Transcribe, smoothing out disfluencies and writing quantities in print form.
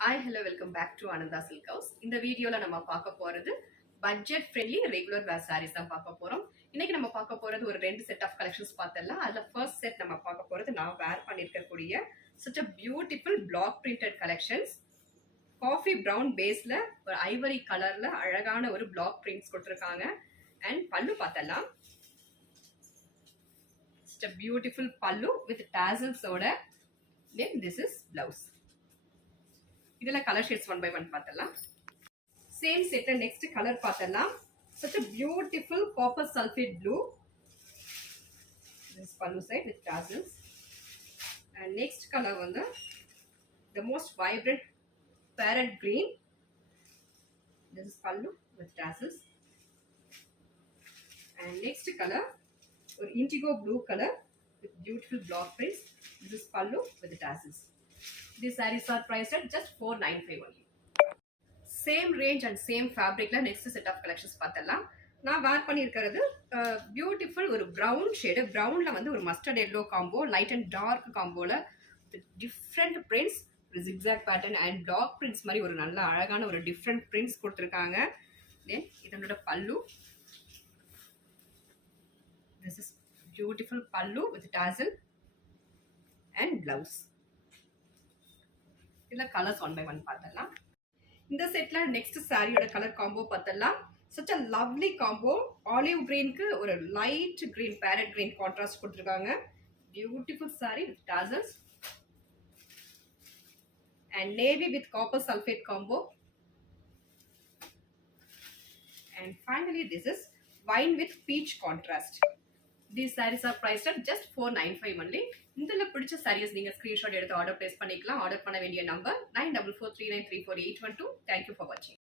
Hi, hello, welcome back to Ananda Silk House. இந்த வீடியோல நம்ம பார்க்க போறது பட்ஜெட் ஃப்ரெண்ட்லி ரெகுலர் வேர் sarees தான் பார்க்க போறோம். இன்னைக்கு நம்ம பார்க்க போறது ஒரு ரெண்டு செட் ஆஃப் கலெக்ஷன்ஸ் பார்த்தலாம். அதுல ஃபர்ஸ்ட் செட் நம்ம பார்க்க போறது நான் வேர் பண்ணிருக்கக்கூடிய such a beautiful block printed collections. Coffee brown பேஸ்ல ஒரு ஐவரி கலர்ல அழகான ஒரு பிளாக் பிரிண்ட்ஸ் கொடுத்திருக்காங்க. அண்ட் பல்லு பார்த்தலாம். such a beautiful pallu with tassels ஓட. Then this is blouse. இதெல்லாம் colour shades one by one பார்த்தலாம். சேம் செட் நெக்ஸ்ட் கலர் பார்த்தலாம். such a beautiful copper sulphate blue. This pallu side with tassels. And next color வந்து the most vibrant parrot green. This is pallu with tassels. And next color or indigo blue color with beautiful block prints. This is pallu with the tassels. These sarees are priced at just 495 only. Same range and same fabric la next set of collections பார்த்தலாம். நான் வேர் பண்ணியிருக்கிறது beautiful ஒரு brown shade. ப்ரௌனில் வந்து ஒரு mustard yellow combo, light and dark காம்போவில் different prints, ஒரு zigzag pattern and block prints மாதிரி ஒரு நல்ல அழகான ஒரு டிஃப்ரெண்ட் பிரிண்ட்ஸ் கொடுத்துருக்காங்க. தென் இதனோட pallu. This is beautiful pallu with tassel and blouse. இதில் கலர்ஸ் ஒன் பை ஒன் பார்த்தலாம். இந்த செட்ல நெக்ஸ்ட் சாரியோட கலர் காம்போ பார்த்தலாம். such a lovely combo. Olive கிரீனுக்கு ஒரு light green, parrot green contrast கொடுத்துருக்காங்க. Beautiful sari with tassels and navy with copper sulphate combo. And finally this is wine with peach contrast. These sarees are priced at just 495 only. இதில் பிடிச்ச sarees நீங்கள் screenshot எடுத்து order place பண்ணிக்கலாம். Order பண்ண வேண்டிய number 9443934812. Thank you for watching.